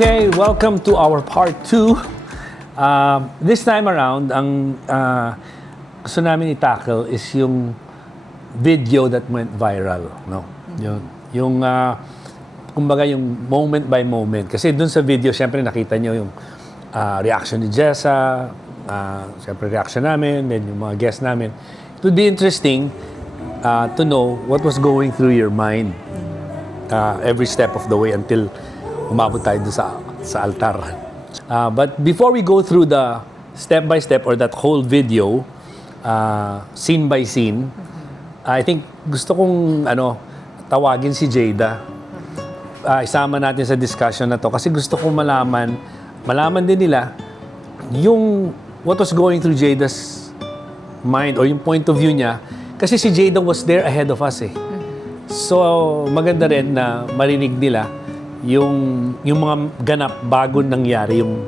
Okay, welcome to our part 2. This time around, ang gusto namin i-tackle is yung video that went viral, no? Yung kumbaga yung moment by moment. Kasi dun sa video, syempre nakita nyo yung reaction ni Jessa, syempre reaction namin, then yung mga guests namin. It would be interesting to know what was going through your mind every step of the way until umabot tayo doon sa altar. But before we go through the step-by-step or that whole video, scene by scene, I think gusto kong tawagin si Jada. Isama natin sa discussion na to kasi gusto kong malaman din nila yung what was going through Jada's mind or yung point of view niya kasi si Jada was there ahead of us eh. So maganda rin na marinig nila yung mga ganap bago nangyari yung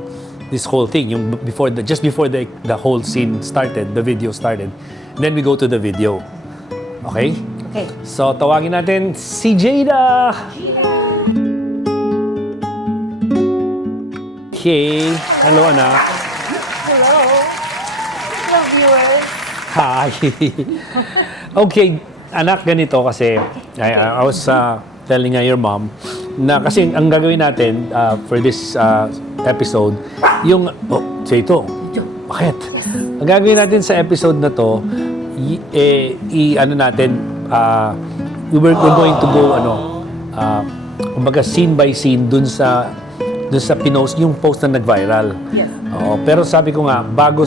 this whole thing, yung just before the whole scene started, the video started. Then we go to the video. Okay? Okay. So tawagin natin si Jada. Okay. Hello, anak. Hello. Hello, viewers. Hi. Okay, anak, ganito kasi I was telling your mom na kasi ang gagawin natin for this episode, yung... Oh, say ito. Bakit? Ang gagawin natin sa episode na to, we're going to go, kumbaga scene by scene dun sa pinost, yung post na nag-viral. Yes. Oo, pero sabi ko nga, bago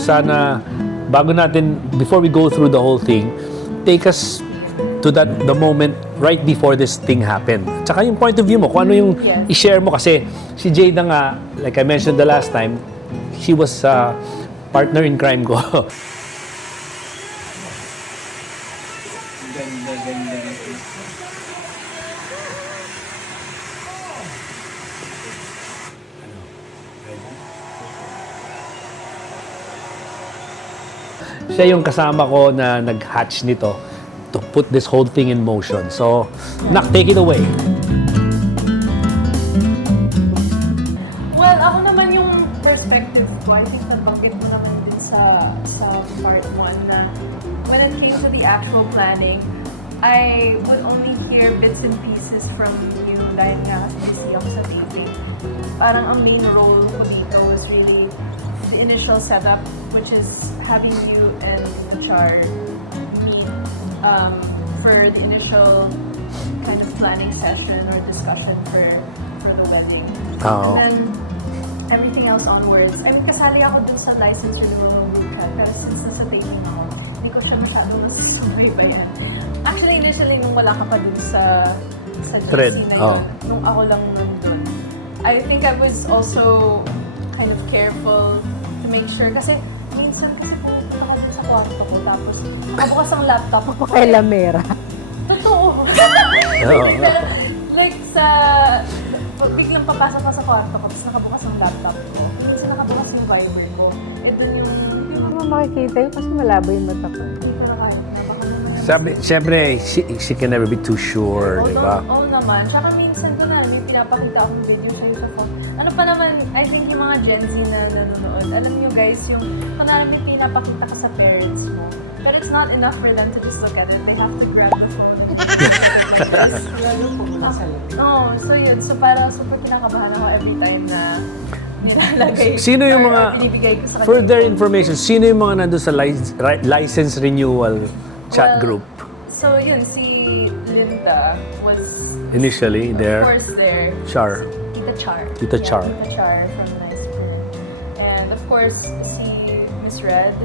natin, before we go through the whole thing, take us to the moment right before this thing happened. Tsaka yung point of view mo, kung ano yung i-share mo kasi si Jada nga, like I mentioned the last time, she was partner in crime ko. Siya yung kasama ko na nag-hatch nito to put this whole thing in motion. So, Nak, take it away. Well, ako naman yung perspective ko, I think nabanggit mo naman din sa part 1 na when it came to the actual planning, I would only hear bits and pieces from you dahil nga kasi busy ako sa taping. Parang ang main role ko dito was really the initial setup, which is having you and Char meet for the initial kind of planning session or discussion for the wedding. Oh. And then everything else onwards. I mean, kasali ako dun sa license renewal group chat, pero since nasa taping ako, hindi ko siya masyadong nasusubaybayan. Actually, initially, nung wala ka pa dun sa Thread. GC na yun, nung ako lang nandun, I think I was also kind of careful to make sure, kasi minsan kasi pumunta ka sa kwarto ko, tapos nakabukas ang laptop ko. Kay Lamera. Totoo. Oo. Like biglang papasok ka sa kwarto ko, tapos nakabukas ang laptop ko. Minsan nakabukas yung Viber ko. Eh dun yung... Hindi mo naman makikita yun kasi malabo yung mata ko. Hindi ko na kaya. Baka naman. Siyempre, she can never be too sure, di ba? Oo naman. Tsaka minsan ko na, may pinapakita akong video sa'yo sa phone. Ano pa naman, I think yung mga Gen Z na nanonood, alam nyo guys, yung kunwari may pinapakita ka sa parents mo, but it's not enough for them to just look at it. They have to grab the phone. Oh, so yun. So parang super kinakabahan ako every time na nilalagay. Sino yung mga, binibigay ko sa kanila. further information, sino yung mga nandun sa license renewal chat group? So yun, si Linda was Initially, of there. course there. Char. Tita Char. Tita Char. Tita Char from Nice Print. And of course, si Miss Red.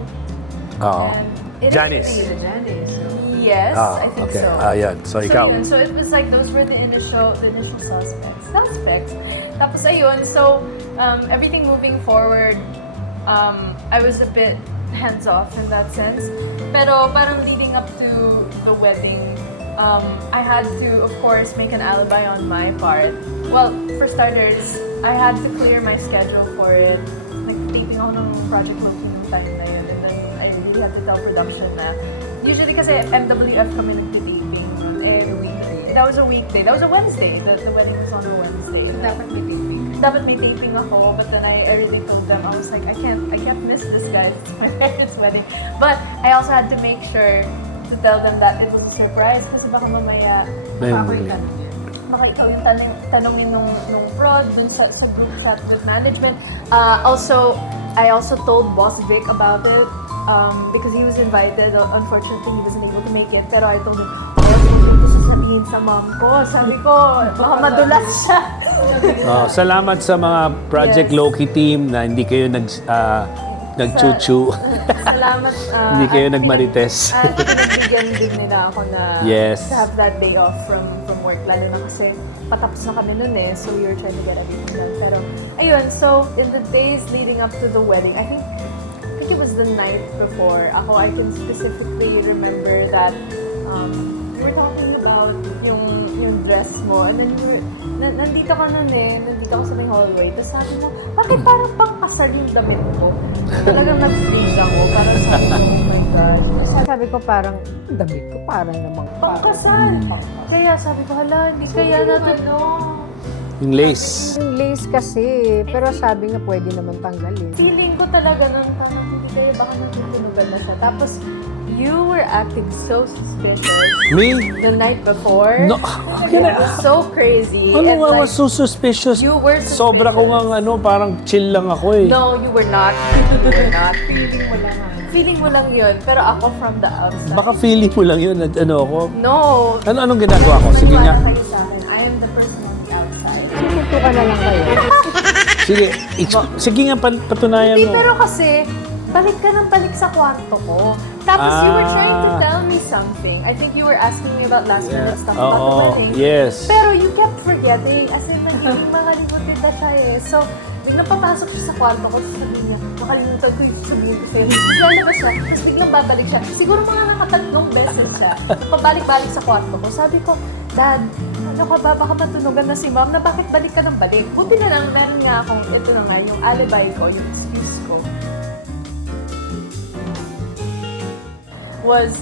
Oo. And it is Janice. Tita Janice. Yes, I think okay. so. Yan. So, ikaw. Yun, so it was like those were the initial suspects. Tapos ayun, so everything moving forward, I was a bit hands-off in that sense. Pero parang leading up to the wedding, I had to, of course, make an alibi on my part. Well, for starters, I had to clear my schedule for it. Nag-taping ako ng Project Loki nung time na yun. And then I really had to tell production na, usually kasi MWF kami nag-taping. Eh, that was a weekday. That was a Wednesday. The wedding was on a Wednesday. So, dapat may taping. dapat may taping ako, but then I already told them, I was like, I can't miss this, guys. It's my parents' wedding. But I also had to make sure to tell them that it was a surprise kasi baka mamaya, baka ikaw yung tanongin nung prod dun sa group chat with management. Also, I also told Boss Vic about it because he was invited. Unfortunately, he wasn't able to make it. Pero I told him, ito sasabihin sa mom ko. Sabi ko, baka madulas siya. Salamat sa mga Project Yes. Loki team na hindi kayo nag-chuchu. Salamat. Hindi kayo at nagmarites. At pinagbigyan din nila ako na Yes. to have that day off from work. Lalo na kasi patapos na kami nun eh. So we were trying to get everything done. Pero ayun, so in the days leading up to the wedding, I think it was the night before. I can specifically remember that we were talking about yung dress mo. And then nandito ka nun eh. Nandito ka sa may hallway. Tapos sabi mo, bakit parang pangkasal yung damit ko? Talagang nag-freeze ako. Parang sabi ko, oh my gosh. Sabi ko parang, damit ko parang namang Pangkasal! Kaya sabi ko, hala, hindi kaya natin, Yung lace. Yung lace kasi, pero sabi nga pwede naman tanggalin. Feeling ko talaga nun, parang hindi kaya baka natutunugan na siya. Tapos, you were acting so suspicious Me? the night before. No. It was so crazy. Ano And nga like, was so suspicious? you were suspicious. Sobra ko nga parang chill lang ako eh. No, you were not. You were not. Feeling mo lang. Feeling mo lang yun. Pero ako from the outside. Baka feeling mo lang yun at ano ako. No. Anong ginagawa ko? Sige nga. Maniwala kayo sa akin. I am the person on the outside. Sinto ka na lang kayo. Sige, sige nga patunayan Hindi, mo. pero kasi, balik ka ng balik sa kwarto ko. Tapos you were trying to tell me something. I think you were asking me about last minute stuff about the Oo, wedding. yes. Pero you kept forgetting. As in, naging makalimutin na siya eh. So, biglang papasok siya sa kwarto ko. Tapos sabi niya, makalimutan ko yung sabihin ko sa'yo. Tapos lalabas siya. Tapos biglang babalik siya. Siguro mga nakatatlong beses siya. Pabalik-balik sa kwarto ko. Sabi ko, Dad, ano ka ba? Baka matunugan na si Mom na bakit balik ka ng balik? Buti na lang, meron nga akong, ito na nga, yung alibi ko, yung excuse ko. Was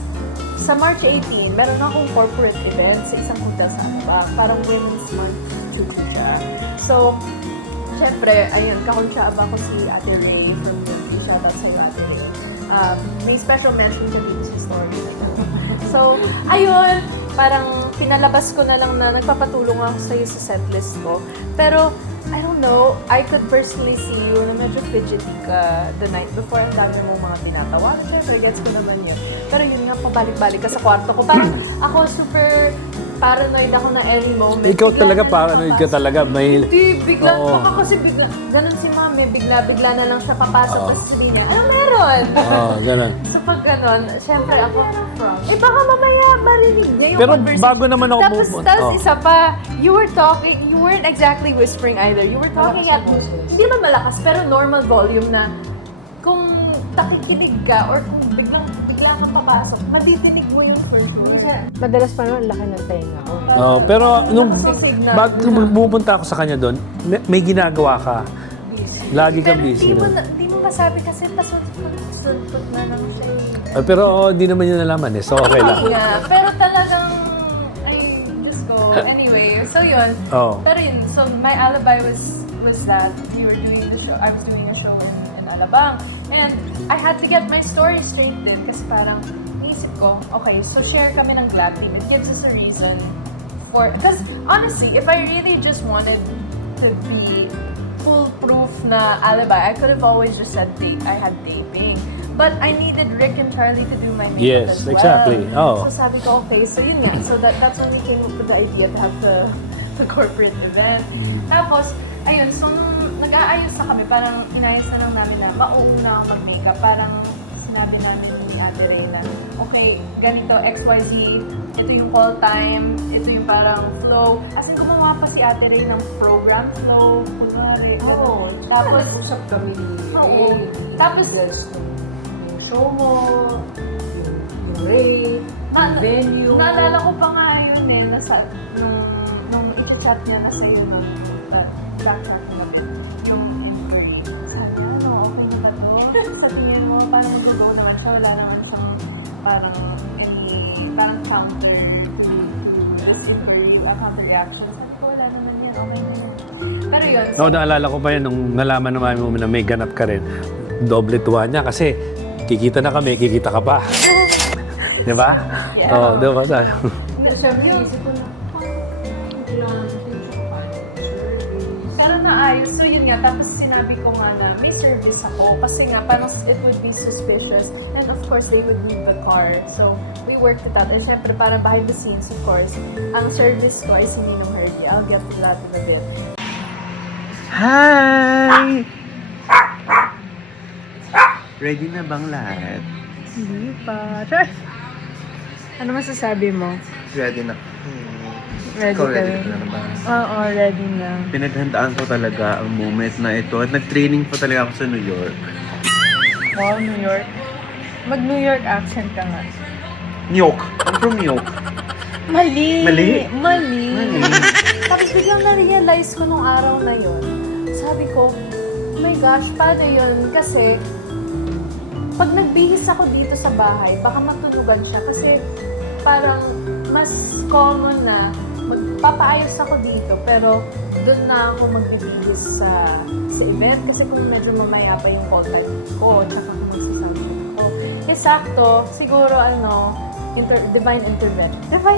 sa March 18, meron akong corporate event sa isang hotel sa Alaba. Parang Women's Month 2 siya. So, syempre, ayun, kakonsyaba ko si Ate Ray from UP. Shoutout sa'yo, Ate Ray. May special mention siya dito sa story. So, ayun, parang pinalabas ko na lang na nagpapatulong ako sa'yo sa setlist ko. Pero, I don't know, I could personally see you na medyo fidgety ka the night before. Ang dami mong mga tinatawanan. Siyempre, gets ko naman yun. Pero yun nga, pabalik-balik ka sa kwarto ko. Parang ako super paranoid ako na any moment. Ikaw Bigla talaga na paranoid ka papasok. talaga. Hindi, bigla, Oo. baka kasi bigla, ganun si Mami, bigla na lang siya papasok, tapos sabihin niya, ano meron? Oo, ganun. So pag ganun, syempre ako, baka mamaya marinig niya yung Pero conversation. bago naman ako Tapos isa pa, you weren't exactly whispering either. You were talking at, hindi naman malakas, pero normal volume na kung takikinig ka or kung bigla kang papasok, madidinig mo yung first word. Madalas pa naman, laki ng tenga ko. Pero nung Signal. bago pumunta ako sa kanya doon, may ginagawa ka. Lagi kang Pero busy. No? hindi mo masabi kasi pasuntot na lang siya yung... Pero hindi naman yun nalaman eh. So okay lang. nga. Pero talagang, ay, just go. Anyway, so yun. Oh. Pero yun, so my alibi was that we were doing the show, I was doing a show in Alabang. And I had to get my story straight din kasi parang naisip ko, okay, so share kami ng Glad Team. It gives us a reason for, because honestly, if I really just wanted to be foolproof na alibi, I could have always just said I had taping. But I needed Rick and Charlie to do my makeup Yes, as well. exactly. Oh. So sabi ko, okay, so yun nga. So that's when we came up with the idea to have the corporate event. Tapos, ayun, so nung nag-aayos na kami, parang inayos na lang namin na mauna ako mag-makeup. Parang sinabi namin ni Ate Ray na, okay, ganito, XYZ, ito yung call time, ito yung parang flow. As in, gumawa pa si Ate Ray ng program flow, kunwari. Oo, Tapos, usap kami ni Oo. Tapos, yung show mo, yung rate, yung venue. Naalala ko pa nga yun eh, nung i-chat niya na sa'yo ng backtrack na bit, yung inquiry. Sabi niya, ano, okay na ba to? Sa tingin mo, parang mag-go naman siya, wala naman siyang parang counter to this inquiry, counter reaction. Sabi ko, wala naman yan, okay na yan. Pero yun. No, naalala ko pa yan nung nalaman na mami mo na may ganap ka rin. Doble tuwa niya kasi kikita na kami, kikita ka pa. Di ba? Yeah. Oo, di ba? Siyempre, isip ko na, kailangan natin siya paano service. Pero naayos. So yun nga, tapos sinabi ko nga na may service ako. Kasi nga, parang it would be suspicious. And of course, they would leave the car. So, we worked it out. And syempre, parang behind the scenes, of course, ang service ko ay si Ninong Herbie. I'll get to that in a bit. Hi! Ready na bang lahat? Hindi pa. Ano masasabi mo? Ready na. Ready Ikaw ka ready rin? ka na ba? Oo, ready na. Pinaghandaan ko talaga ang moment na ito at nag-training pa talaga ako sa New York. Wow, New York. Mag-New York accent ka nga. New York! I'm from New York. Mali! Mali? Mali! Tapos biglang na-realize ko nung araw na yun. Sabi ko, oh my gosh, paano yun? Kasi, pag nagbihis ako dito sa bahay, baka matunugan siya. Kasi, parang mas common na magpapaayos ako dito, pero doon na ako magbibihis sa event. Kasi kung medyo mamaya pa yung call time ko, tsaka kung magsasabi ako. Eh, sakto, siguro divine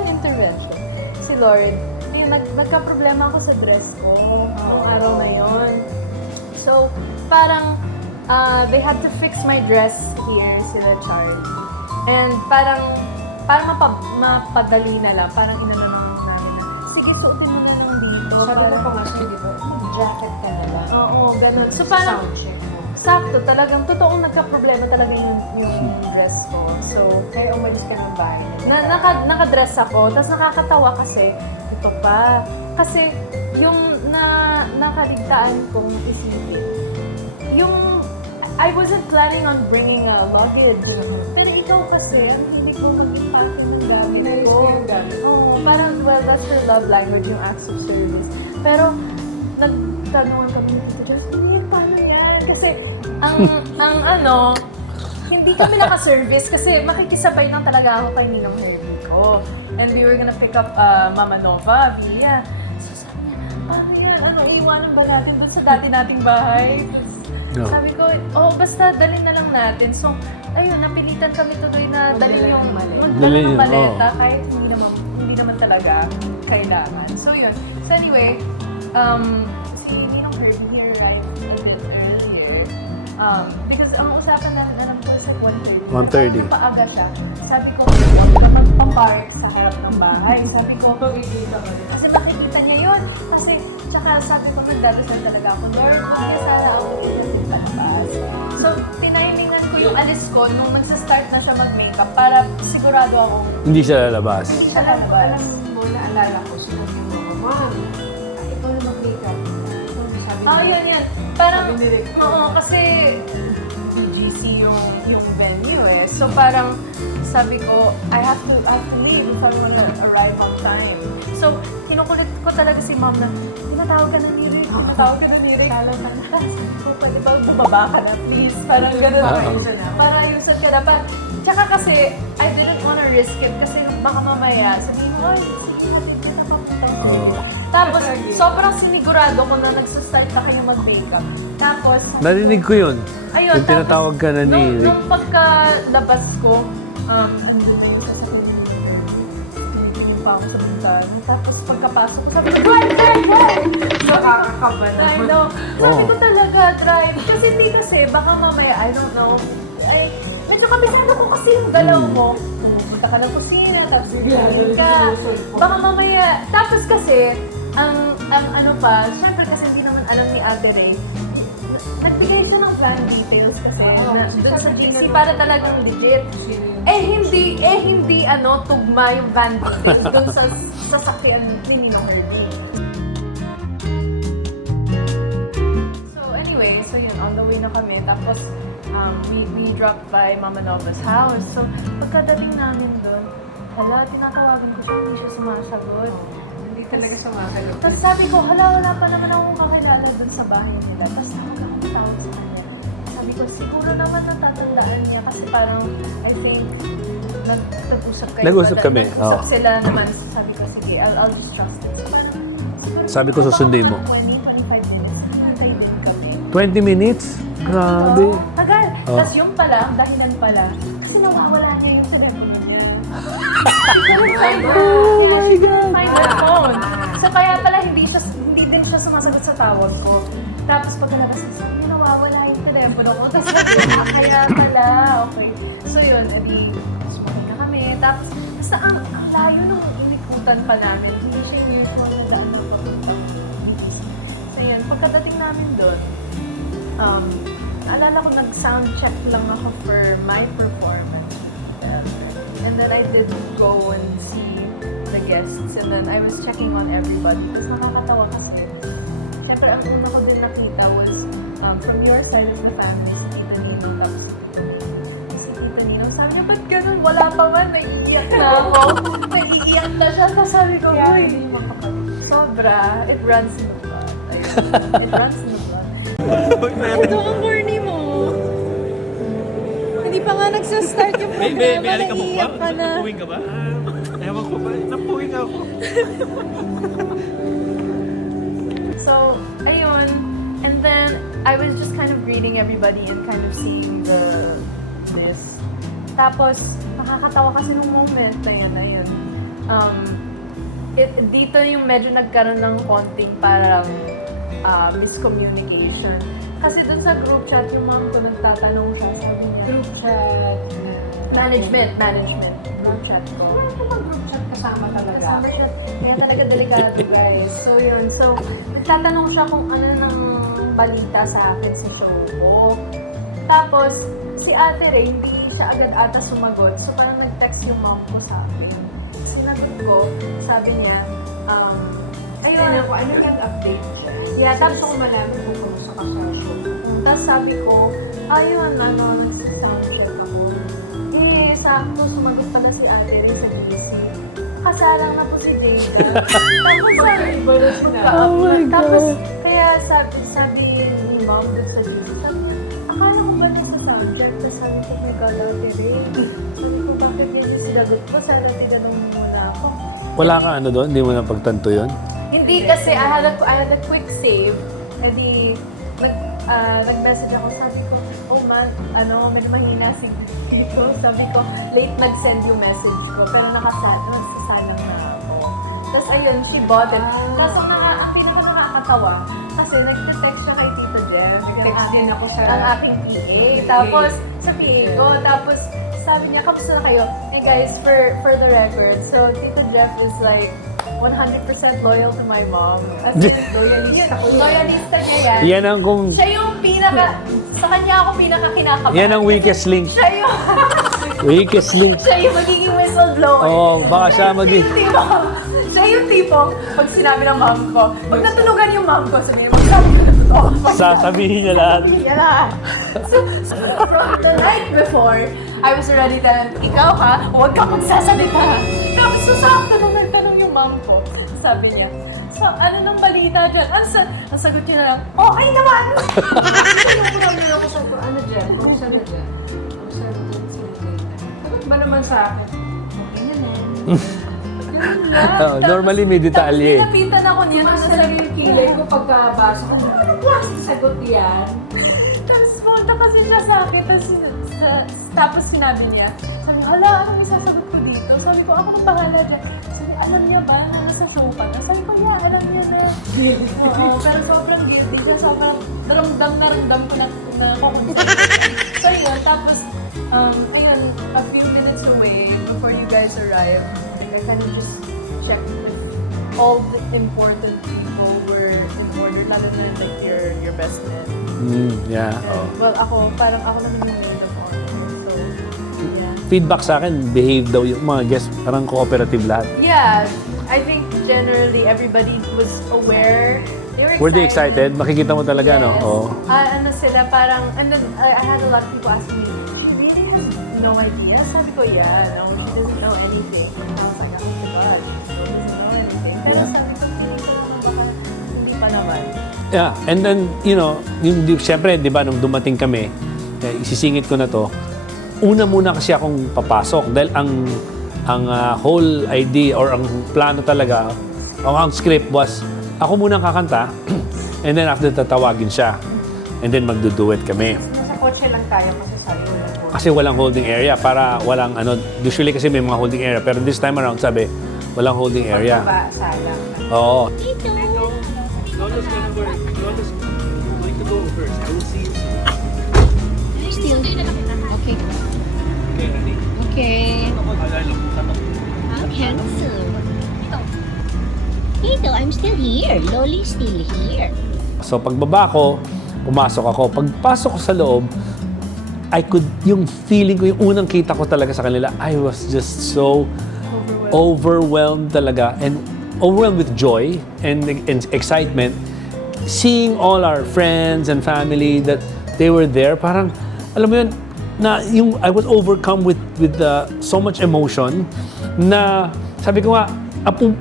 intervention. Si Lord, yung nagka-problema ako sa dress ko noong araw na yon. So, parang they had to fix my dress here, sila Charlie. And parang mapadali na lang, parang inano namin na, sige, suotin mo na lang dito. Sabi ko pa nga siya, di ba? Mag-jacket ka na lang. Oo, ganun. So, parang, Sound check mo. sakto, talagang totoong nagka-problema talaga yung dress ko. So, Kaya umalis ka ng bahay. naka-dress ako, tapos nakakatawa kasi, ito pa, kasi yung nakaligtaan kong isipin, yung, I wasn't planning on bringing a luggage, pero ikaw kasi, ang hindi ko mag-pack ng gamit Inayos ko. ko yung gamit. Oo, parang, well, that's her love language, yung acts of service. Pero, nagtanungan kami ni Tito Jasmine, paano yan? Kasi, hindi kami naka-service kasi makikisabay lang talaga ako kay Ninong Herbie ko. And we were gonna pick up Mama Nova, Villa. So sabi niya, paano yan? Iwanan ba natin doon sa dati nating bahay? Tapos, No. sabi ko, basta dalhin na lang natin. So, ayun, napilitan kami tuloy na dalhin yung Dalhin magdala ng yun, maleta kahit hindi naman talaga kailangan. So, yun. So, anyway, si Ninong Herbie here arrived a bit earlier. Because ang usapan natin, alam ko, is like 1:30. 1:30. Paaga siya. Sabi ko, huwag ka magpa-park sa harap ng bahay. Sabi ko, kasi makikita niya yun. Kasi, tsaka sabi ko, nagdadasal talaga ako, Lord, huwag niya sana ako pinagin sa labas. So, tinimingan ko yung alis ko nung nagsa-start na siya mag-makeup para sigurado ako Hindi siya lalabas. hindi siya Alam lalabas. mo, naalala ko, sinabi mo, Mom, ikaw na mag-makeup. Ito, sabi mo. Yun. Parang, Sabi ni Rick. oo, kasi BGC yung venue eh. So parang sabi ko, I have to leave if I wanna arrive on time. So, kinukulit ko talaga si Mom na, tinatawag ka na ni Rick, tinatawag ka na ni Rick. Sabi ko, pwede ba bumaba ka na, please? Parang ganun. Para ayusan ka na. Tsaka kasi, I didn't wanna risk it kasi baka mamaya, sabihin mo, ay, hindi kita papunta. Tapos, sobrang sinigurado ko na nagsastart na kayo mag-makeup. Tapos, Narinig ko yun. ayun, Yung tinatawag ka na ni Rick. nung pagkalabas ko, andun na yung sasakyan ni Rick. Tinigilin pa ako sa bintana. Tapos pagkapasok ko, sabi ko, drive! Nakakakaba na. I know. Sabi Oh. ko talaga, drive. Kasi hindi kasi, baka mamaya, I don't know. Ay, medyo kabisado ko kasi yung galaw mo. Pumupunta ka ng kusina, tapos biglaan ka. Baka mamaya. Tapos kasi, ang ano pa, syempre kasi hindi naman alam ni Ate Ray, nagbigay siya ng plan details kasi doon sa GC para talagang legit. Hindi tugma yung van details doon sa sasakyan ni Ninong Herbie. So anyway, yun, on the way na kami. Tapos we dropped by Mama Nova's house. So pagkadating namin doon, tinatawagan ko siya, hindi siya sumasagot. Hindi talaga sumasagot. Tapos sabi ko, wala pa naman akong kakilala dun sa bahay nila. Tapos nakakatawag sa kanya. Sabi ko, siguro naman natatandaan niya kasi parang, I think, nag-usap kayo. Nag-usap kami, Nag-usap oo. sila naman. Sabi ko, sige, I'll just trust it. So, parang, siguro Sabi ko, susundin mo. 20-25 minutes. 20 minutes? Grabe. Tagal. Oh. Tapos yung pala, ang dahilan pala, kasi nawawala niya yung telepono niya. Oh my God. Find the phone. So kaya pala hindi din siya sumasagot sa tawag ko. Tapos pagkalabas ko, sabi niya nawawala yung telepono ko. Tapos sabi ko, kaya pala, okay. So yun, edi, sumakay na kami. Tapos, basta ang layo nung inikutan pa namin. Hindi siya yung usual na daan ng papunta. So yun, pagkadating namin doon, naalala ko nag-sound check lang ako for my performance. And then I did go and see the guests. And then I was checking on everybody. Tapos nakakatawa kasi. Siyempre, ang una ko din nakita was from your side of the family, si Tito Nino, tapos si Tito Nino. Sabi niya, ba't ganun? Wala pa man, naiiyak na ako. Naiiyak na siya. Tapos sabi ko, uy, sobra. It runs in the blood. Ayun. It runs in the blood. Ito ang corny mo. Hindi pa nga nagsastart yung programa, naiiyak ka na. Napuwing ka ba? Ewan ko ba? Napuwing ako. So, ayun. And then, I was just kind of greeting everybody and kind of seeing this. Tapos, nakakatawa kasi nung moment na yun, ayun. Dito yung medyo nagkaroon ng konting parang miscommunication. Kasi dun sa group chat, yung mom ko nagtatanong siya, sabi niya, Group chat. management, group chat ko. Ano ba group chat kasama talaga? Kasama siya. Kaya talaga delikado, guys. So, yun. So, nagtatanong siya kung ano nang balita sa akin sa show ko. Tapos, si Ate Ray, hindi siya agad ata sumagot. So, parang nag-text yung mom ko sa akin. Sinagot ko, sabi niya, ayun. Ano lang update siya? Yeah, Tapos tapos, ko malaman kung kumusta ka sa show. tapos sabi ko, ayun, nag-sound check ako. Sakto, sumagot pala si Ate Ray sa GC. Kasalang na po si Jada. Tapos sabi, Oh my God. tapos, kaya sabi ni mom doon sa GC, sabi niya, akala ko ba nasa soundtrack? Tapos sabi ko, my God, Ate Ray. Sabi ko, bakit yun yung sinagot ko? Sana tinanong mo muna ako. Wala ka ano doon? Hindi mo napagtanto yun? Hindi kasi I had a quick save. Edi nag-message ako, sabi ko, oh man, medyo mahina si dito. Sabi ko, late nag-send yung message ko, pero nakasalang na ako. Tapos ayun, she bought it. Tapos ang pinaka nakakatawa, kasi nag-text siya kay Tito Jeff. Nag-text din ako sa... Ang aking PA. Tapos, sa PA ko, tapos sabi niya, kamusta na kayo? Hey guys, for the record, so Tito Jeff is like 100% loyal to my mom. As in, loyalista niya yan. Yan ang kung... Siya yung sa kanya ako pinaka-kinakabahan. Yan ang weakest link. Siya yung, Weakest link. siya yung magiging whistleblower. Oo, baka siya Siya yung tipong, pag sinabi ng mom ko, pag natulugan yung mom ko, sabi niya, magsabi ko na totoo. Sasabihin niya lahat. Yan na. So, from the night before, I was already telling, ikaw ha, huwag ka magsasalita. Tapos sakto nung nagtanong yung mom ko, sabi niya, so, ano nang balita dyan? Ang sagot niya na lang, okay naman! Ano ako sa ano dyan? Kumusta na dyan? Kumusta na dyan si Jada? Sagot ba naman sa akin? Okay naman. Ganun lang. Normally may detalye. Tapos pinapitan ako niya. Mas talaga yung kilay ko pagkabasa ko. Ano klase sagot yan? Tapos punta kasi siya sa akin. Tapos sinabi niya, sabi, hala, anong isasagot ko dito? Sabi ko, ako nang bahala dyan. Sabi, alam niya ba na nasa show ka na? Sabi ko, yeah, alam niya na. Oo, pero sobrang guilty siya. Sobrang ramdam ko na kukunsa. So yun, tapos, ayun, a few minutes away before you guys arrive, I kind of just checked if all the important people were in order, lalo na like your best man. Yeah. And, Oh. well, parang ako naman yung maid of honor. So, yeah. Feedback sa akin, behave daw yung mga guests. Parang cooperative lahat. Yeah, I think generally everybody was aware. Were they excited? Makikita mo talaga, no? Yes. Oo. Ano sila, parang, and then I had a lot of people asking me, she really has no idea? Sabi ko, yeah, no, she doesn't know anything. And I was like, oh my God, she still doesn't know anything. Pero Yeah. sabi ko, baka hindi pa naman. Yeah, and then, siyempre, di ba, nung dumating kami, isisingit ko na to, una muna kasi akong papasok dahil ang whole idea or ang plano talaga, ang script was, ako muna ang kakanta, and then after tatawagin siya. and then magduduet kami. Nasa kotse lang tayo kasi sabi ko lang po. Kasi walang holding area para walang ano, usually kasi may mga holding area pero this time around sabi walang holding area. Ba, salang. Oo. Still. Okay. Okay. I'm handsome. Ito, I'm still here. Loli's still here. So pagbaba ko, pumasok ako. Pagpasok ko sa loob, I could, yung feeling ko, yung unang kita ko talaga sa kanila, I was just so overwhelmed talaga and overwhelmed with joy and excitement. Seeing all our friends and family that they were there, parang, alam mo yun, na yung I was overcome with so much emotion na sabi ko nga,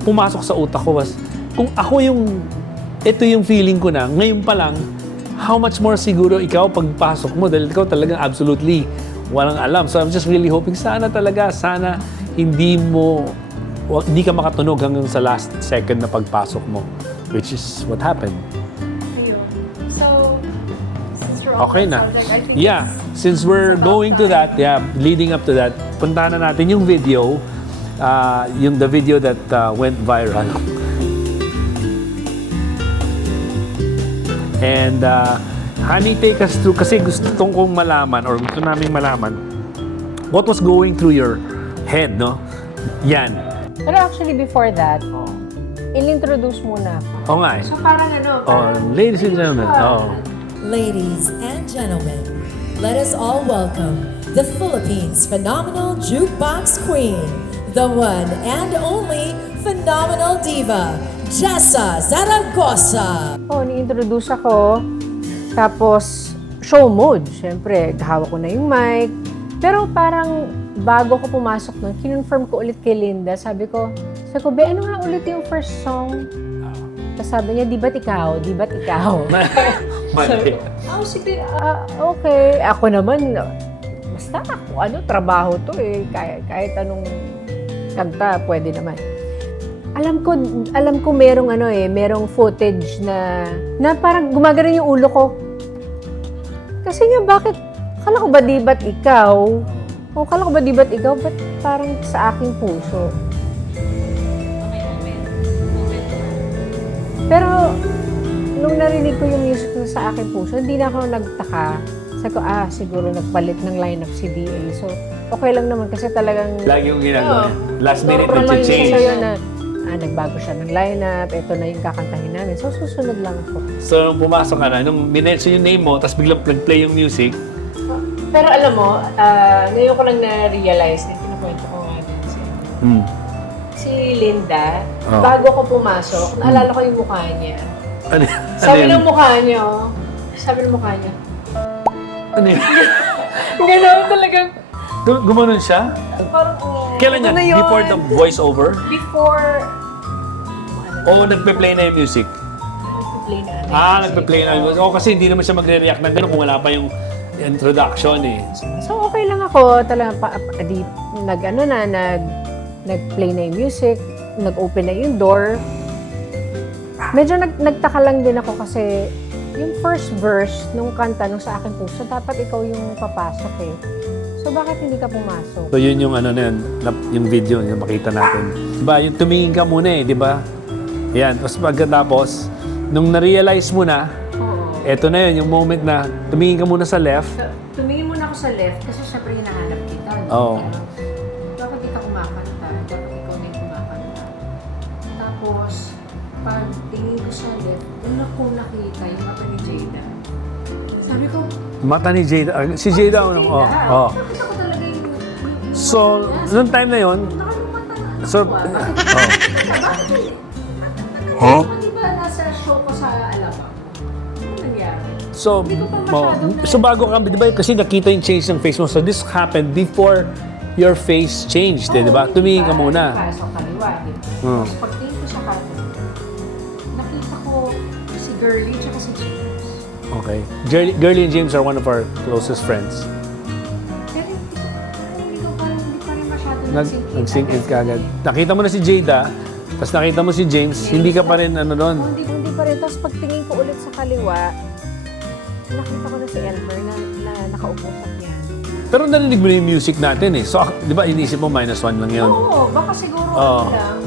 pumasok sa utak ko was, kung ako ito yung feeling ko na, ngayon pa lang, how much more siguro ikaw pagpasok mo dahil ikaw talagang absolutely walang alam. So I'm just really hoping sana hindi ka makatunog hanggang sa last second na pagpasok mo, which is what happened. Ayun. So, since we're on Okay the na. subject, I think Yeah, since we're going to that, leading up to that, puntahan na natin yung video, the video that went viral. And honey, take us through, kasi gusto kong malaman, or gusto naming malaman, what was going through your head, no? Yan. Pero actually before that, in-introduce muna ako. Oo nga eh. So parang ano, Oh, ladies and gentlemen. Oh. Ladies and gentlemen, let us all welcome the Philippines' phenomenal jukebox queen, the one and only phenomenal diva, Jessa Zaragoza. Ni-introduce ako, tapos show mode. Siyempre, hawak ko na yung mic. Pero parang bago ko pumasok nun, kinonfirm ko ulit kay Linda. Sabi ko, Be, ano nga ulit yung first song? Tapos sabi niya, di ba't ikaw? Di ba't ikaw? Mali. Sige, okay. Ako naman, basta ako, trabaho to eh. Kahit anong kanta, pwede naman. Alam ko merong footage na parang gumagano yung ulo ko. Kasi nga, bakit, kala ko ba di ba't ikaw? O kala ko ba di ba't ikaw? Ba't parang sa aking puso? Pero, nung narinig ko yung music na sa aking puso, hindi na ako nagtaka. Sabi ko, siguro nagpalit ng lineup si DA. So, okay lang naman kasi talagang Lagi yung ginagawa. Last minute normal yun nag-change. sa'yo na nagbago siya ng lineup, ito na yung kakantahin namin. So, susunod lang ako. So, nung pumasok ka na, nung minention yung name mo, tapos biglang play yung music, Pero alam mo, ngayon ko lang na-realize, na kinukwento ko nga din si Linda, bago ko pumasok, naalala ko yung mukha niya. ano, Sabi ano ng mukha niya, Ano yun? gano'n talagang, Gumanon siya? parang, Kailan ito na yan? yun. Before the voice-over? Before, O nagpe-play na yung music? nagpe-play na. Nagpe-play na yung music. O kasi hindi naman siya magre-react na gano'n kung wala pa yung introduction eh. So, okay lang ako. Talagang nag-play na yung music, nag-open na yung door. Medyo nagtaka lang din ako kasi yung first verse nung kanta nung sa akin puso, dapat ikaw yung papasok eh. So, bakit hindi ka pumasok? So yun yung ano na yun, yung video yung makita natin. Diba, yung tumingin ka muna eh, di ba? Yan, tapos pagkatapos, nung na-realize mo na, Oo. eto na yun, yung moment na tumingin ka muna sa left. Tumingin muna ako sa left kasi syempre hinahanap kita. No? Oo. Bakit di ka kumakanta? Dapat ikaw na yung kumakanta. Tapos, pag tingin ko sa left, doon ako nakita yung mata ni Jada. Sabi ko, Mata ni Jada, si Jada, Jada, oh. nakita ko talaga yung So, noong time na yun, nakalumata na ano so, bakit hindi? Huh? Di ba nasa show ko sa Alabang? Ano nangyari? So, Hindi ko pa masyadong so bago ka, di ba, kasi nakita yung change ng face mo. So this happened before your face changed, di ba? Tumingin ka muna. Pasok kaliwa, di ba? Hmm. Tapos pagtingin ko sa kanan, nakita ko si Girlie tsaka si James. Okay. Girlie and James are one of our closest friends. Pero hindi pa rin masyado Nag-sync in ka agad. Nakita mo na si Jada, tapos nakita mo si James, hindi ka pa rin ano doon. Hindi pa rin. Tapos pagtingin ko ulit sa kaliwa, nakita ko na si Elmer na nakaupo sa piano. Pero narinig mo na yung music natin eh. So, di ba, inisip mo -1 lang yun? Oo, baka siguro Oo. lang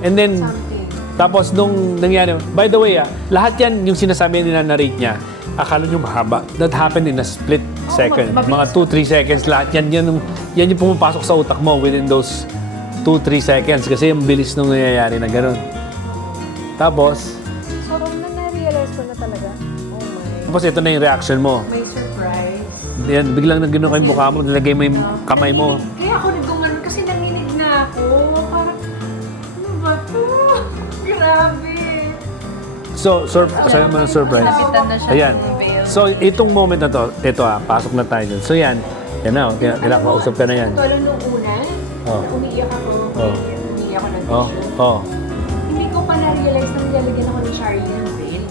And then, something. tapos nung nangyari, by the way, lahat yan, yung sinasabi niya, narrate niya, akala nyo mahaba. That happened in a split second. Mga 2-3 seconds lahat. Yan yung pumapasok sa utak mo within those 2-3 seconds. Kasi yung bilis nung nangyayari na gano'n. Tapos, So, na-realize ko na talaga, oh my, tapos ito na yung reaction mo. may surprise. Yan, biglang nag gano'n yung mukha mo, nilagay mo yung kamay mo. Kaya ako naggumanon kasi nanginig na ako. Parang, ano ba to? Grabe. So, sabi mo ng surprise. Napitan na siya Ayan. ng veil. So, itong moment na to, ito pasok na tayo dun. So, yan na, kinakausap ka na yan. Ito lang nung una, Oh. na umiiyak ako, Oh. umiiyak ako ng Oh, tissue. oh. Hindi ko pa na-realize na nilalagyan ako ng Charlie ng veil.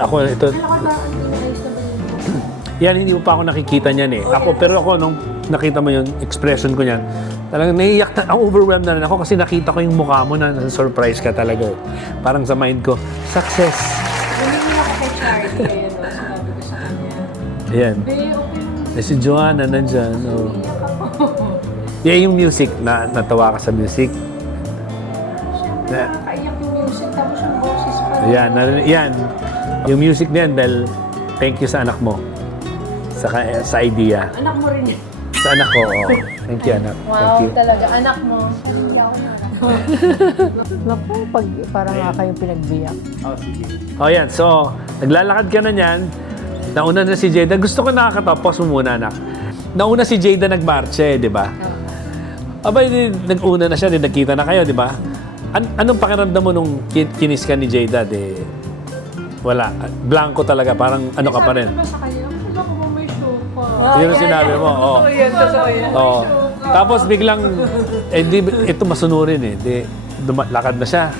Ako, ito, Alam ko ba, ang pinayos na ba yun? yan, hindi mo pa ako nakikita niyan eh. Pero ako, nung nakita mo yung expression ko niyan, talagang naiiyak na, overwhelmed na rin ako kasi nakita ko yung mukha mo na surprise ka talaga. Parang sa mind ko, success. Humingi ako kay Charlie, ayun, no? Sinabi ko sa kanya, Ayan. Be, okay lang. Eh, si Joanna nandyan. Oh. Umiiyak ako. Yeah, yung music, natawa ka sa music. Siyempre, Na- nakakaiyak yung music, tapos yung boses pa. Yan. Yung music na yan dahil thank you sa anak mo. Sa idea. Anak mo rin. Sa anak ko, oh. Thank you, anak. Thank Wow, you. talaga. Anak mo. Naku, parang nga kayong pinagbiyak. Oh, yan. So, naglalakad ka na niyan. Nauna na si Jada. Gusto ko nakakatawa. Pause mo muna, anak. Nauna si Jada nagmarche, di ba? Abay, nag-una na siya. Nagkita na kayo, di ba? Anong pakiramdam mo nung kinis ka ni Jada? Wala. Blanco talaga. Parang ano ka pa rin. Sabi ko ba sa kanya, baka mo may show pa. Yun ang sinabi mo. Oh. Totoo yan. Oh. Tapos biglang, ito masunurin eh. Lakad na siya.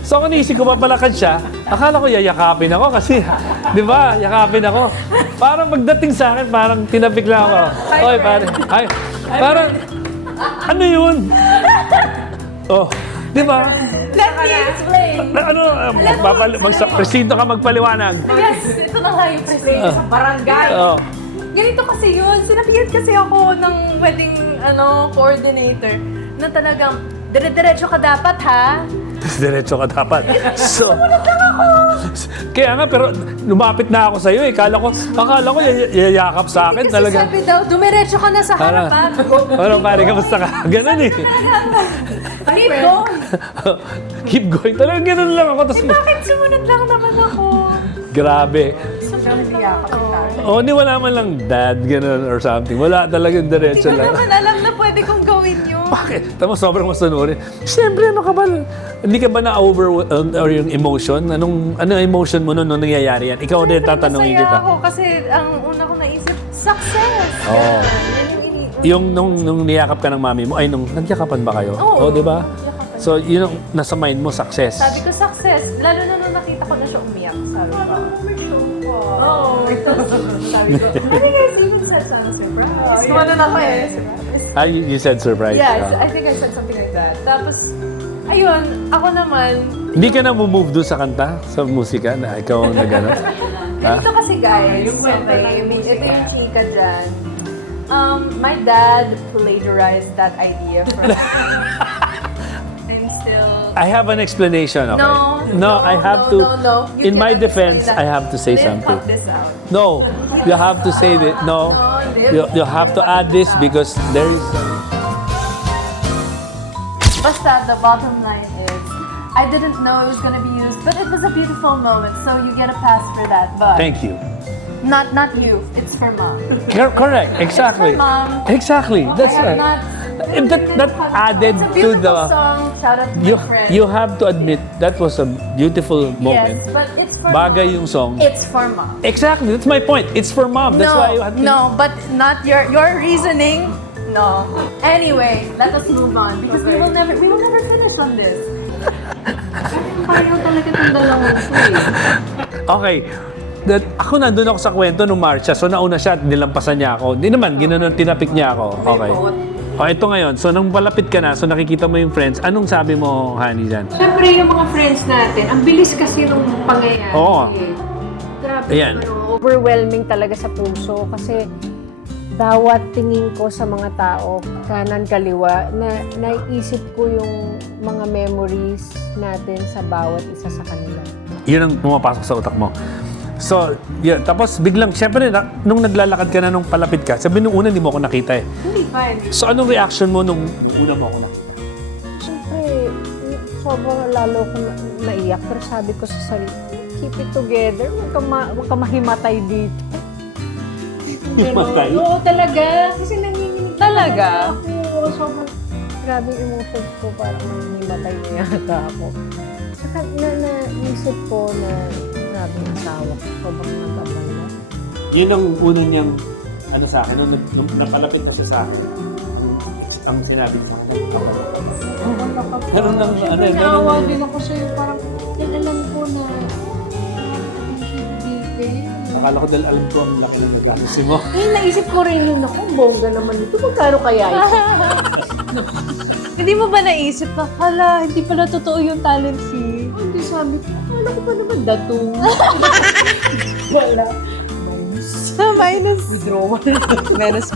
So kung naisip ko papalakad siya, akala ko yayakapin ako kasi, di ba, yakapin ako. Parang pagdating sa akin, parang tinapik lang ako. Oy, pare. Ay, parang, ano yun? Oh, di ba? Let me explain. Ano, presinto ka magpaliwanag. Yes, ito na nga yung present sa barangay. Oh. Ganito kasi yun. Sinabihan kasi ako ng wedding coordinator na talagang dire-diretso ka dapat ha. Diretso ka dapat. So, kaya nga, pero lumapit na ako sa'yo eh. Akala ko yayakap sa akin Kasi talaga. sabi daw, dumiretso ka na sa Parang, harapan. parang pare, kamusta ka? Ganun eh. Keep going. Keep going. Talagang ganun lang ako. Tapos, Bakit sumunod lang naman ako? grabe. Sobrang niyakap tayo. O, ni wala man lang dad, ganun or something. Wala talagang Hindi diretso ko lang. naman alam na pwede kong gawin yun. Bakit? Tapos sobrang masunurin. Siyempre, ano ka ba? Hindi ka ba na-overwhelmed or yung emotion? Ano emotion mo nung nangyayari yan? Ikaw din tatanungin Masaya kita. ako kasi ang una ko naisip, success! Oo. Yan, yan yung ini- Yung nung niyakap ka ng mami mo, ay nung nagyakapan ba kayo? Oo. di ba? Nagyakapan. So, yun ang nasa mind mo, success. Sabi ko, success. Lalo na nung nakita ko na siya umiyak. Sabi ko, oh. Sabi ko, I think I even said something surprise. Sumunod ako eh. You said surprise. Yeah, Ah. I think I said something like that. Tapos, ayun, ako naman, Hindi ka na move doon sa kanta, sa musika, na ikaw ang nagano? Ha? ganito kasi guys, okay, ito yung chika dyan. My dad plagiarized that idea from I'm still... I have an explanation, okay? No, I have to. no. You In my cannot defense, say that. I have to say Then something. cut this out. No, you have to say that. No, you have to add this because there is. Basta, the bottom line is, I didn't know it was gonna be used, but it was a beautiful moment, so you get a pass for that. But Thank you. not you, it's for mom. Correct. Exactly. Mom. Exactly. That's I have right. not. That added It's a to beautiful the. song. Shout out to You my friend. you have to admit that was a beautiful moment. Yes, but it's for Bagay mom. yung song. It's for mom. Exactly. That's my point. It's for mom. That's no, why you had to. no, but not your reasoning. No. Anyway, let us move on because we will never finish on this. Parang talaga itong dalawang to eh. Okay. Ako nandun ako sa kwento nung Marcia. So nauna siya at nilampasan niya ako. Hindi naman, ginanon, tinapik niya ako. Okay. O ito ngayon. So nang palapit ka na, so nakikita mo yung friends. Anong sabi mo, Honey, dyan? Siyempre, yung mga friends natin, ang bilis kasi nung pangyayari. Oo. Grabe. Ayan. Oo. overwhelming talaga sa puso kasi bawat tingin ko sa mga tao, kanan kaliwa, na naisip ko yung mga memories natin sa bawat isa sa kanila. Yun ang pumapasok sa utak mo. So, yun. Tapos biglang, syempre, nung naglalakad ka na, nung palapit ka, sabi nung una, hindi mo ako nakita eh. Hindi pa, hindi. So, anong reaction mo nung una mo ako nakita? Siyempre, sobrang lalo ko naiyak. Pero sabi ko sa sarili, keep it together. Huwag ka mahimatay dito. Himatay? Oo, talaga. Kasi nanginginig Talaga? ako. Sobrang grabe yung emotions ko. Parang nangihimatay na yata ako. Saka naisip ko na grabe yung asawa ko. Sobrang nagabay na. Yun ang una niyang, sa akin, nung napalapit na siya sa akin, ang sinabi sa akin, ganun lang, Naawa din ako sa'yo. Parang, alam ko na hindi. akala ko dahil alam ko ang laki ng nag-anusi mo. Naisip ko rin yun ako, bongga naman ito. Magkano kaya ito? Hindi mo ba naisip na, hala, hindi pala totoo yung talent fee? Hindi sabi ko, akala ko pa naman datong. Wala. Minus. Withdrawal. Menos.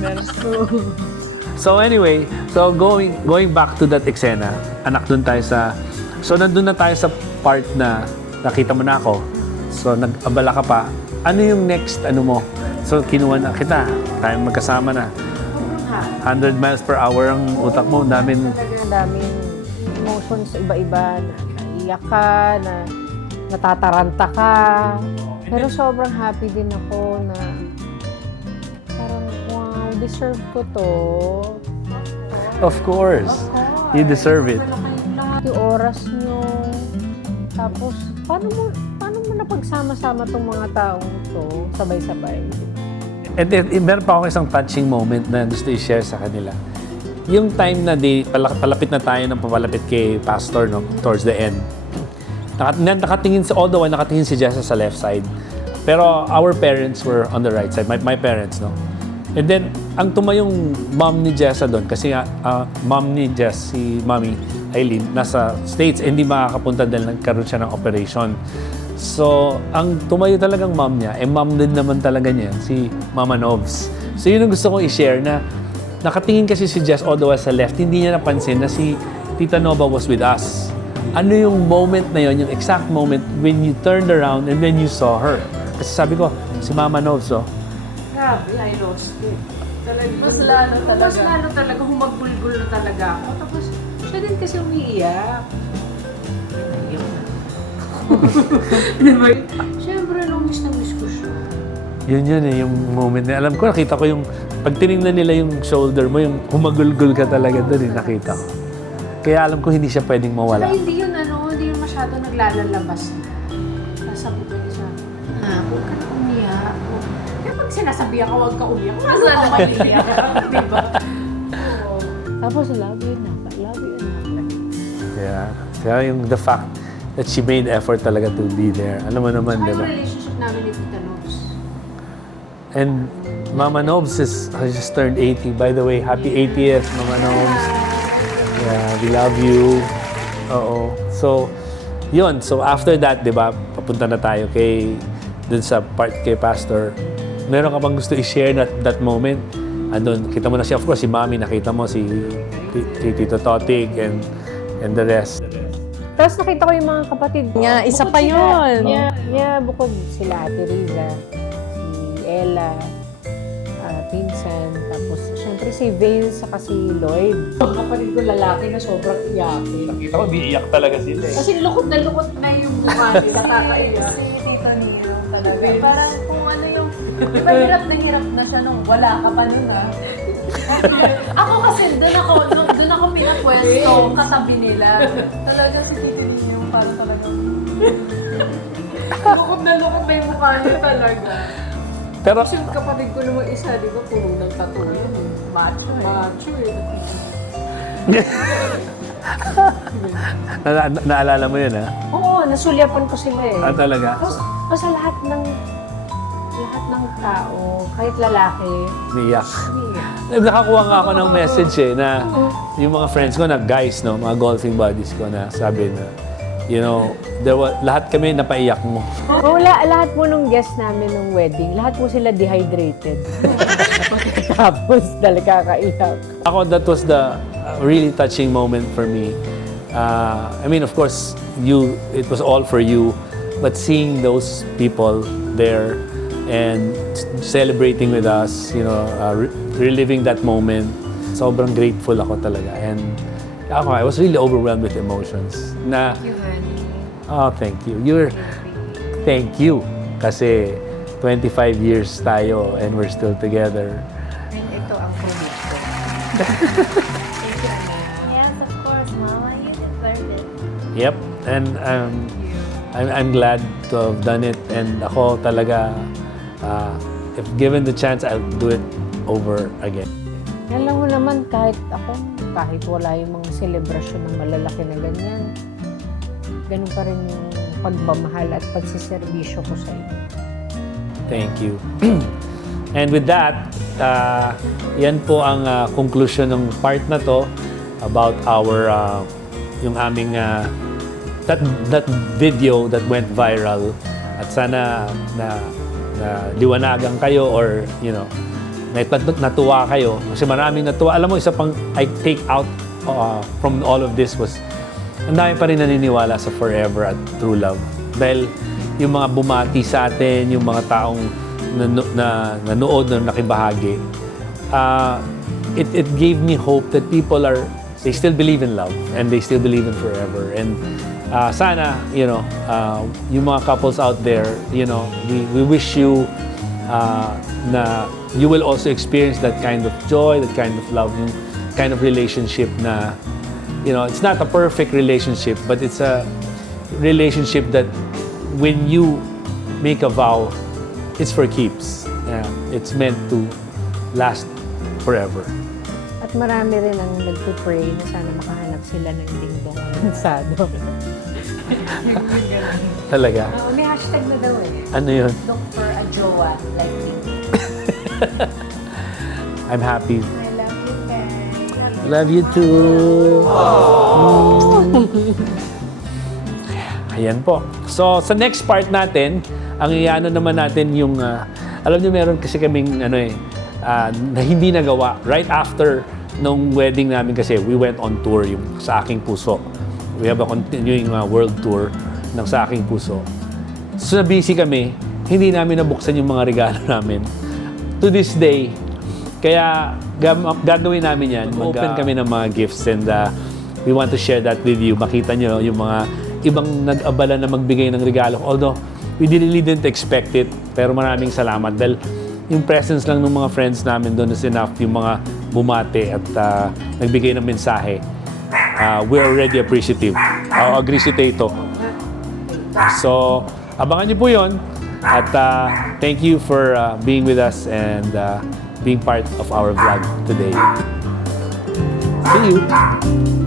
So anyway, so going back to that eksena, anak dun tayo sa, so nandun na tayo sa part na nakita mo na ako, so nag-abala ka pa, ano yung next, mo? So kinuha na kita, tayo magkasama na. 100 miles per hour ang utak mo, daming Daming emotions iba-iba, na naiyak ka, na natataranta ka. Pero sobrang happy din ako na parang, wow, deserve ko to. Of course, you deserve it. Lahat yung oras nyo. Tapos, paano mo napagsama-sama tong mga taong to, sabay-sabay? And meron pa ako isang touching moment na gusto i-share sa kanila. Yung time na palapit na tayo ng papalapit kay Pastor, no, towards the end. Nakatingin all the way, nakatingin si Jessa sa left side. Pero our parents were on the right side, my parents, no. And then, ang tumayong mom ni Jessa doon, kasi mom ni Jess, si Mommy Eileen, nasa States, hindi makakapunta dahil nagkaroon siya ng operation. So, ang tumayo talagang mom niya, mom din naman talaga niya, si Mama Novs. So, yun ang gusto kong i-share na nakatingin kasi si Jess all the way sa left, hindi niya napansin na si Tita Nova was with us. Ano yung moment na yun, yung exact moment when you turned around and then you saw her? Kasi sabi ko, si Mama Novs, oh. Grabe, I lost it. Talaga, Mas lalo talaga. Mas lalo talaga, humagbulbul na talaga ako. Tapos, siya din kasi umiiyak. Iyak na. Diba? Siyempre, miss na miss ko siya. Yun eh, yung moment na, alam ko, nakita ko yung, pag tinignan nila yung shoulder mo, yung humagulgul ka talaga doon eh, nakita ko. Kaya alam ko hindi siya pwedeng mawala. Saka hindi yun masyado naglalabas na. Sasabi ko niya siya, huwag ka na umiyak. Kaya pag sinasabihan ka, huwag ka umiyak, mas lalo maiiyak. Diba? Oo. Tapos, love you na. Kaya yung the fact that she made effort talaga to be there. Alam mo naman, Saka di yung ba? relationship namin ni Tita Nobs. And Mama Nobs has just turned 80. By the way, happy 80th, Mama Nobs. Yeah, we love you. Oo. So, yun. So, after that, di ba, papunta na tayo dun sa part kay Pastor. Meron ka bang gusto i-share that moment? Andun, kita mo na siya. Of course, si Mami, nakita mo si Tito Totig and the rest. Tapos nakita ko yung mga kapatid ko. Nga, isa Bukod pa sila- yun. Yeah, bukod sila Ate Riza, si Ella, Vincent, tapos syempre si Vale saka si Lloyd. Ang kapatid ko lalaki na sobrang iyakin. Nakita ko, biiyak talaga sila eh. Kasi lukot na yung mukha nila, kakaiyak. Si Tito Nino talaga. Parang kung ano yung, di ba hirap na siya nung wala ka pa nun ako kasi doon ako pinapwesto katabi nila. Talaga si Tito Nino parang talagang lukot na yung mukha niya talaga. Pero, Kasi yung kapatid ko naman isa, di ba, puro ng tattoo yan. Macho eh. Macho eh. naalala mo yun, ha? Oo, nasulyapan ko sila eh. Talaga? Tapos, basta lahat ng tao, kahit lalaki, Biiyak. umiiyak. Nakakuha nga ako ng message na yung mga friends ko na guys, no, mga golfing buddies ko na sabi na You know, lahat kami napaiyak mo. Wala, lahat po nung guest namin nung wedding, lahat po sila dehydrated. Tapos talaga kakaiyak. Ako, that was the really touching moment for me. I mean, of course, it was all for you, but seeing those people there and celebrating with us, you know, reliving that moment, sobrang grateful ako talaga. And ako, I was really overwhelmed with emotions. Oh, thank you. Thank you. Kasi 25 years tayo and we're still together. Ito ang commit ko. Yes, of course, Mama. You deserve it. Yep. And I'm glad to have done it. And ako talaga, if given the chance, I'll do it over again. Alam mo naman, kahit wala yung mga selebrasyon ng malalaki na ganyan, ganun pa rin yung pagmamahal at pagsiservisyo ko sa iyo. Thank you. And with that, yan po ang conclusion ng part na to about yung aming that video that went viral. At sana na liwanagan kayo or, you know, natuwa kayo. Kasi maraming natuwa. Alam mo, isa pang I take out from all of this was ang dami pa rin naniniwala sa forever at true love. Dahil yung mga bumati sa atin, yung mga taong nanood na nakibahagi, it gave me hope that people they still believe in love and they still believe in forever. And sana, you know, yung mga couples out there, you know, we wish you na you will also experience that kind of joy, that kind of love, yung kind of relationship na, you know, it's not a perfect relationship, but it's a relationship that when you make a vow, it's for keeps. It's meant to last forever. At marami rin ang nagpipray na sana makahanap sila ng dingdong anunsado. Talaga. May hashtag na daw eh. Ano yun? Look for a jowa like dingdong. I'm happy. I love you guys. Love you too. Ayan po. So, sa next part natin, ang iano naman natin yung, alam niyo meron kasi kaming, na hindi nagawa. Right after nung wedding namin kasi, we went on tour yung Sa Aking Puso. We have a continuing world tour ng Sa Aking Puso. So, na busy kami, hindi namin nabuksan yung mga regalo namin. To this day, kaya gagawin namin yan. Mag-open kami ng mga gifts and we want to share that with you. Makita nyo yung mga ibang nag-abala na magbigay ng regalo. Although, we really didn't expect it. Pero maraming salamat. Dahil yung presence lang ng mga friends namin doon is enough. Yung mga bumate at nagbigay ng mensahe. We're already appreciative. Agree si Tato. So, abangan nyo po yun. At thank you for being with us and being part of our vlog today. See you!